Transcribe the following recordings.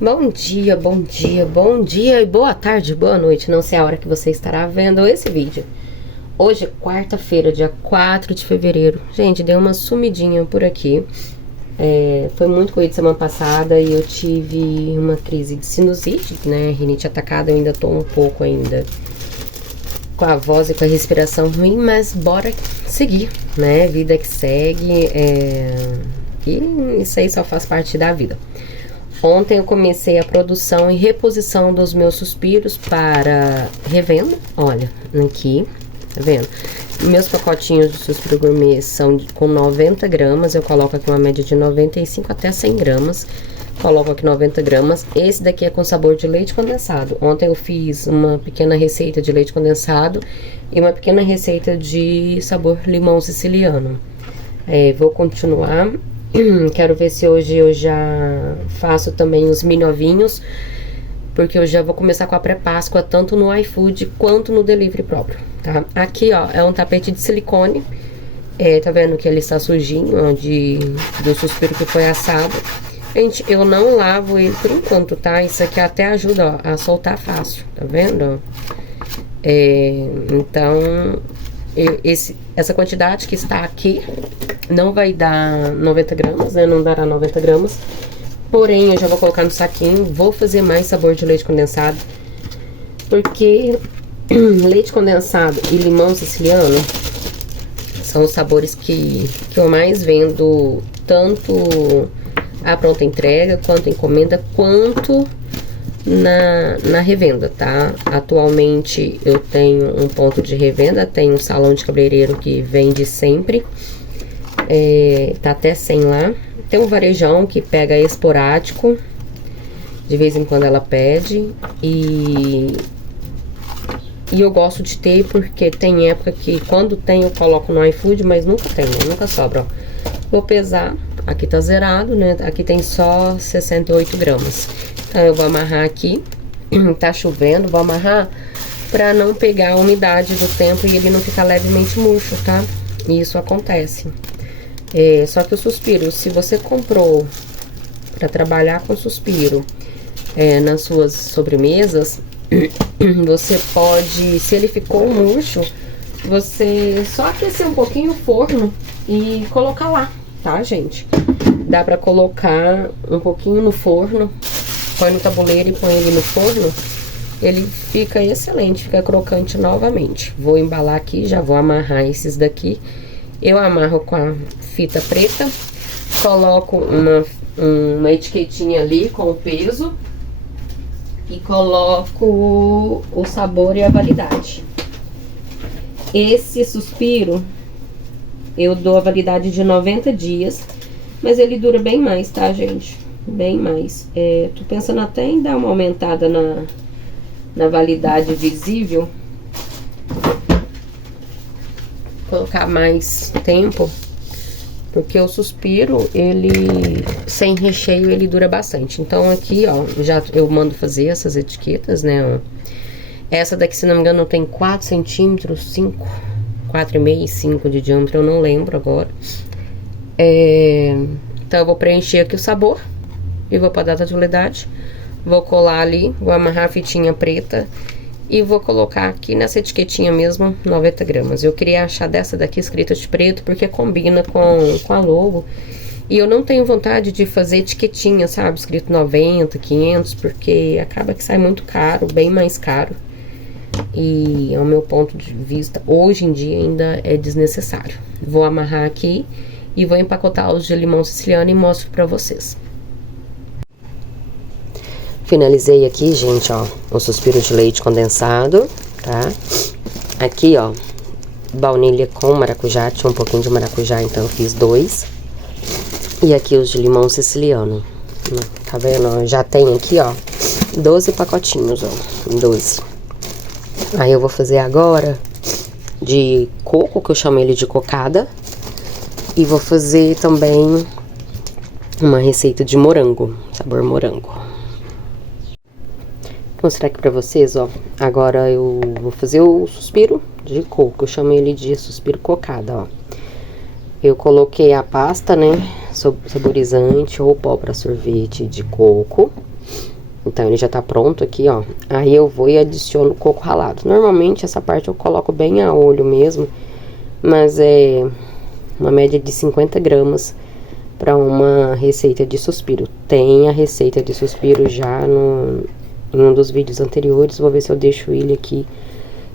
Bom dia e boa tarde, boa noite. Não sei a hora que você estará vendo esse vídeo. Hoje é quarta-feira, dia 4 de fevereiro. Gente, deu uma sumidinha por aqui. Foi muito corrido semana passada e eu tive uma crise de sinusite, né? Rinite atacada, eu ainda tô um pouco ainda com a voz e com a respiração ruim, mas bora seguir, né? Vida que segue, e isso aí só faz parte da vida. Ontem eu comecei a produção e reposição dos meus suspiros para revenda. Olha, aqui, tá vendo? Meus pacotinhos de suspiro gourmet são com 90 gramas. Eu coloco aqui uma média de 95 até 100 gramas. Coloco aqui 90 gramas. Esse daqui é com sabor de leite condensado. Ontem eu fiz uma pequena receita de leite condensado e uma pequena receita de sabor limão siciliano. Vou continuar. Quero ver se hoje eu já faço também os mini ovinhos, porque eu já vou começar com a pré-páscoa, tanto no iFood quanto no delivery próprio, tá? Aqui, ó, é um tapete de silicone. Tá vendo que ele está sujinho, ó, do suspiro que foi assado. Gente, eu não lavo ele por enquanto, tá? Isso aqui até ajuda, ó, a soltar fácil, tá vendo? Então, essa quantidade que está aqui não vai dar 90 gramas, né? Não dará 90 gramas. Porém, eu já vou colocar no saquinho. Vou fazer mais sabor de leite condensado, porque leite condensado e limão siciliano são os sabores que eu mais vendo, tanto a pronta entrega, quanto encomenda, quanto na revenda, tá? Atualmente eu tenho um ponto de revenda, tenho um salão de cabeleireiro que vende sempre, tá até 100 lá. Tem um varejão que pega esporádico, de vez em quando ela pede, e eu gosto de ter, porque tem época que quando tem eu coloco no iFood, mas nunca tem, né? Nunca sobra, ó. Vou pesar, aqui tá zerado, né? Aqui tem só 68 gramas. Então eu vou amarrar aqui, tá chovendo, vou amarrar pra não pegar a umidade do tempo e ele não ficar levemente murcho, tá? E isso acontece. Só que o suspiro, se você comprou pra trabalhar com suspiro nas suas sobremesas, você pode, se ele ficou murcho, você só aquecer um pouquinho o forno e colocar lá, tá, gente? Dá pra colocar um pouquinho no forno, põe no tabuleiro e põe ele no forno, ele fica excelente, fica crocante novamente. Vou embalar aqui, já vou amarrar esses daqui. Eu amarro com a fita preta, coloco uma etiquetinha ali com o peso e coloco o sabor e a validade. Esse suspiro eu dou a validade de 90 dias, mas ele dura bem mais, tá, gente? Bem mais. Tô pensando até em dar uma aumentada na validade visível, colocar mais tempo, porque o suspiro, ele sem recheio, ele dura bastante. Então aqui, ó, eu mando fazer essas etiquetas, né, ó. Essa daqui, se não me engano, tem 4 centímetros, 5, 4,5 e 5 de diâmetro, eu não lembro agora. Então eu vou preencher aqui o sabor e vou para a data de validade, vou colar ali, vou amarrar a fitinha preta e vou colocar aqui nessa etiquetinha mesmo, 90 gramas. Eu queria achar dessa daqui escrita de preto, porque combina com a logo. E eu não tenho vontade de fazer etiquetinha, sabe? Escrito 90, 500, porque acaba que sai muito caro, bem mais caro. E ao meu ponto de vista, hoje em dia ainda é desnecessário. Vou amarrar aqui e vou empacotar os de limão siciliano e mostro pra vocês. Finalizei aqui, gente, ó, o suspiro de leite condensado, tá? Aqui, ó, baunilha com maracujá, tinha um pouquinho de maracujá, então eu fiz 2. E aqui os de limão siciliano, tá vendo? Já tem aqui, ó, 12 pacotinhos, ó, 12. Aí eu vou fazer agora de coco, que eu chamo ele de cocada. E vou fazer também uma receita de morango, sabor morango. Vou mostrar aqui pra vocês, ó. Agora eu vou fazer o suspiro de coco, eu chamo ele de suspiro cocada, ó. Eu coloquei a pasta, né, saborizante ou pó para sorvete de coco. Então, ele já tá pronto aqui, ó. Aí eu vou e adiciono o coco ralado. Normalmente, essa parte eu coloco bem a olho mesmo. Mas é uma média de 50 gramas para uma receita de suspiro. Tem a receita de suspiro já em um dos vídeos anteriores. Vou ver se eu deixo ele aqui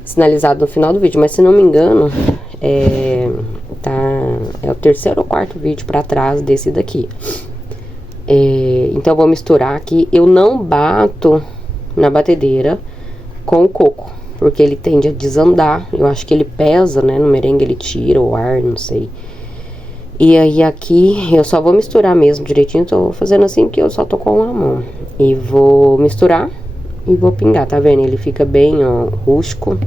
sinalizado no final do vídeo. Mas se não me engano, é o terceiro ou quarto vídeo para trás desse daqui. Então eu vou misturar aqui. Eu não bato na batedeira com o coco, porque ele tende a desandar. Eu acho que ele pesa, né? No merengue ele tira o ar, não sei. E aí aqui eu só vou misturar mesmo direitinho. Tô fazendo assim porque eu só tô com uma mão. E vou misturar e vou pingar, tá vendo? Ele fica bem, ó, rústico.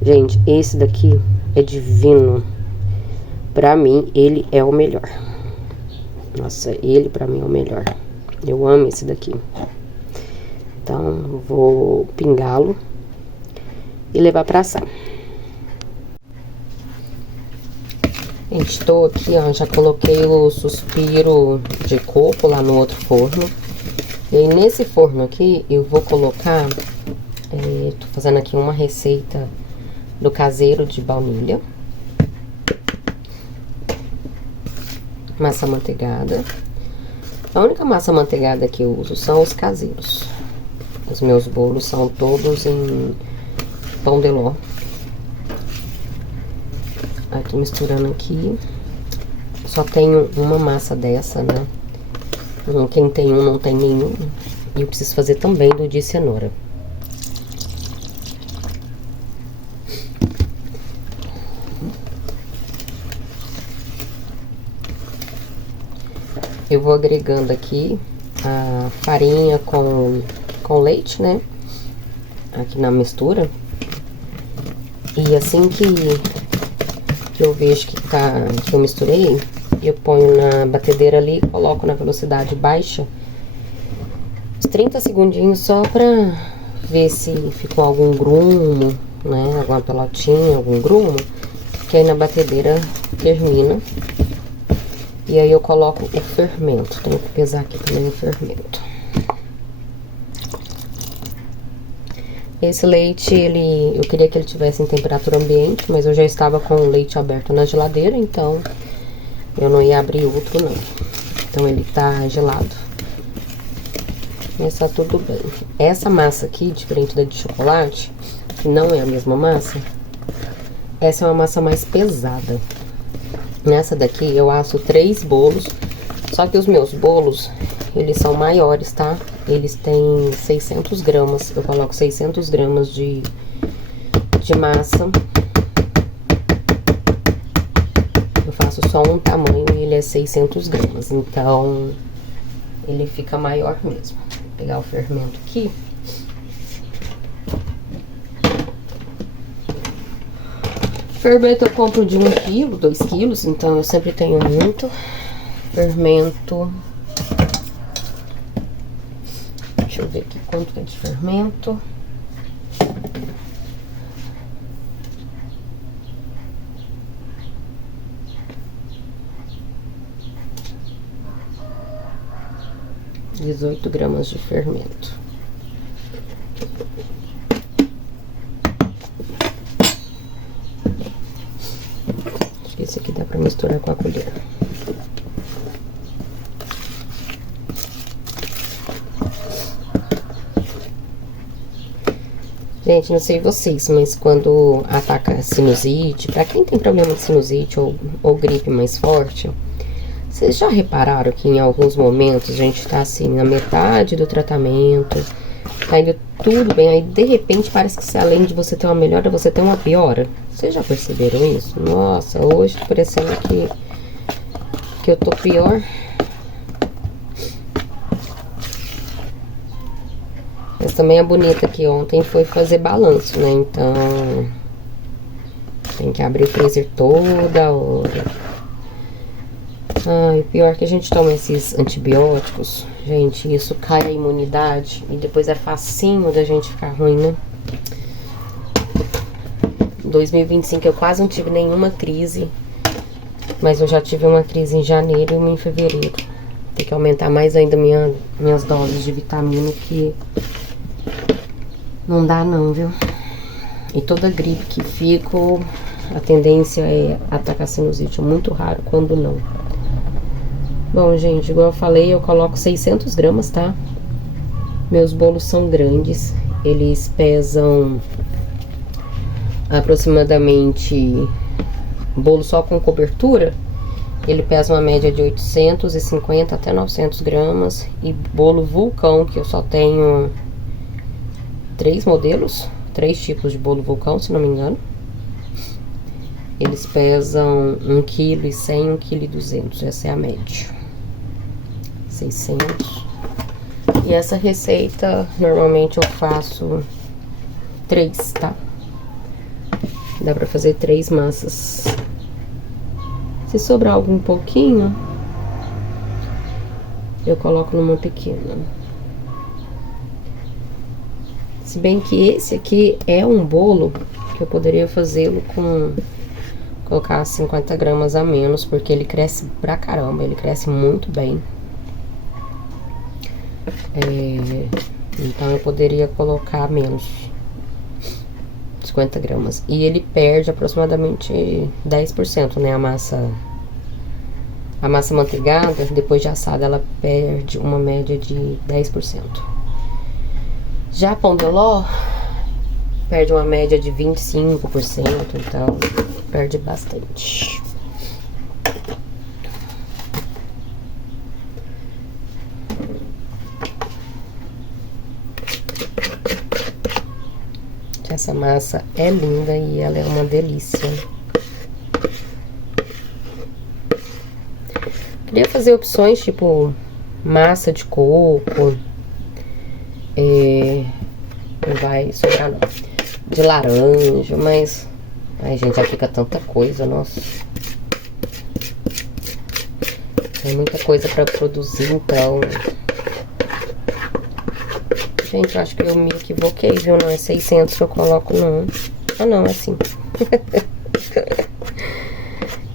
Gente, esse daqui é divino. Pra mim, ele é o melhor. Nossa, ele pra mim é o melhor. Eu amo esse daqui. Então, vou pingá-lo e levar pra assar. Gente, tô aqui, ó, já coloquei o suspiro de coco lá no outro forno. E aí, nesse forno aqui, eu vou colocar... tô fazendo aqui uma receita do caseiro de baunilha. Massa amanteigada. A única massa amanteigada que eu uso são os caseiros. Os meus bolos são todos em pão de ló. Aí tô misturando aqui. Só tenho uma massa dessa, né? Quem tem um não tem nenhum. E eu preciso fazer também do de cenoura. Eu vou agregando aqui a farinha com leite, né? Aqui na mistura. E assim que eu vejo que eu misturei, eu ponho na batedeira ali, coloco na velocidade baixa. Uns 30 segundinhos só pra ver se ficou algum grumo, né? Alguma pelotinha, algum grumo. Que aí na batedeira termina. E aí eu coloco o fermento. Tenho que pesar aqui também o fermento. Esse leite, eu queria que ele tivesse em temperatura ambiente, mas eu já estava com o leite aberto na geladeira, então eu não ia abrir outro não. Então ele tá gelado. Mas tá tudo bem. Essa massa aqui, diferente da de chocolate, que não é a mesma massa, essa é uma massa mais pesada. Nessa daqui eu asso 3 bolos, só que os meus bolos, eles são maiores, tá? Eles têm 600 gramas, eu coloco 600 gramas de massa. Eu faço só um tamanho e ele é 600 gramas, então ele fica maior mesmo. Vou pegar o fermento aqui. Fermento eu compro de 1 quilo, 2 quilos, então eu sempre tenho muito. Fermento. Deixa eu ver aqui quanto é de fermento. (18 gramas de fermento). Acho que esse aqui dá pra misturar com a colher. Gente, não sei vocês, mas quando ataca sinusite, pra quem tem problema de sinusite ou gripe mais forte, vocês já repararam que em alguns momentos a gente tá assim, na metade do tratamento, tá indo tudo bem, aí de repente parece que além de você ter uma melhora, você tem uma piora? Vocês já perceberam isso? Nossa, hoje tá parecendo que eu tô pior. Mas também a bonita que ontem foi fazer balanço, né? Então, tem que abrir o freezer toda hora. Ai, o pior é que a gente toma esses antibióticos, gente, isso cai a imunidade e depois é facinho da gente ficar ruim, né? Em 2025 eu quase não tive nenhuma crise, mas eu já tive uma crise em janeiro e uma em fevereiro. ter que aumentar mais ainda minhas doses de vitamina, que não dá não, viu? E toda gripe que fico, a tendência é atacar sinusite. É muito raro quando não. Bom, gente, igual eu falei, eu coloco 600 gramas, tá? Meus bolos são grandes. Eles pesam aproximadamente... Bolo só com cobertura, ele pesa uma média de 850 até 900 gramas. E bolo vulcão, que eu só tenho 3 modelos, 3 tipos de bolo vulcão, se não me engano. Eles pesam 1,1 kg, 1,2 kg. Essa é a média. 600. E essa receita, normalmente eu faço 3, tá? Dá pra fazer 3 massas. Se sobrar algum pouquinho, eu coloco numa pequena. Se bem que esse aqui é um bolo que eu poderia fazê-lo com... colocar 50 gramas a menos, porque ele cresce pra caramba, ele cresce muito bem. Então eu poderia colocar menos, 50 gramas. E ele perde aproximadamente 10%, né? A massa manteigada, depois de assada, ela perde uma média de 10%. Já pão de ló perde uma média de 25%, então perde bastante. Essa massa é linda e ela é uma delícia. Queria fazer opções tipo massa de coco, não vai sobrar não, de laranja, mas ai, gente, já fica tanta coisa, nossa, é muita coisa pra produzir, então. Gente, eu acho que eu me equivoquei, viu? Não é 600 que eu coloco, não. Ah, não, é assim.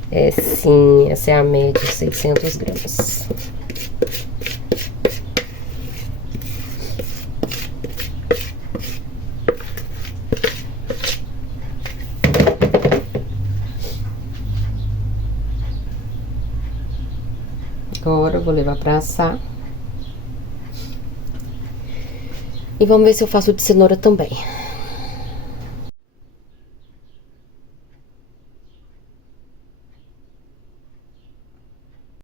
É sim, essa é a média, 600 gramas. Agora eu vou levar pra assar. E vamos ver se eu faço de cenoura também.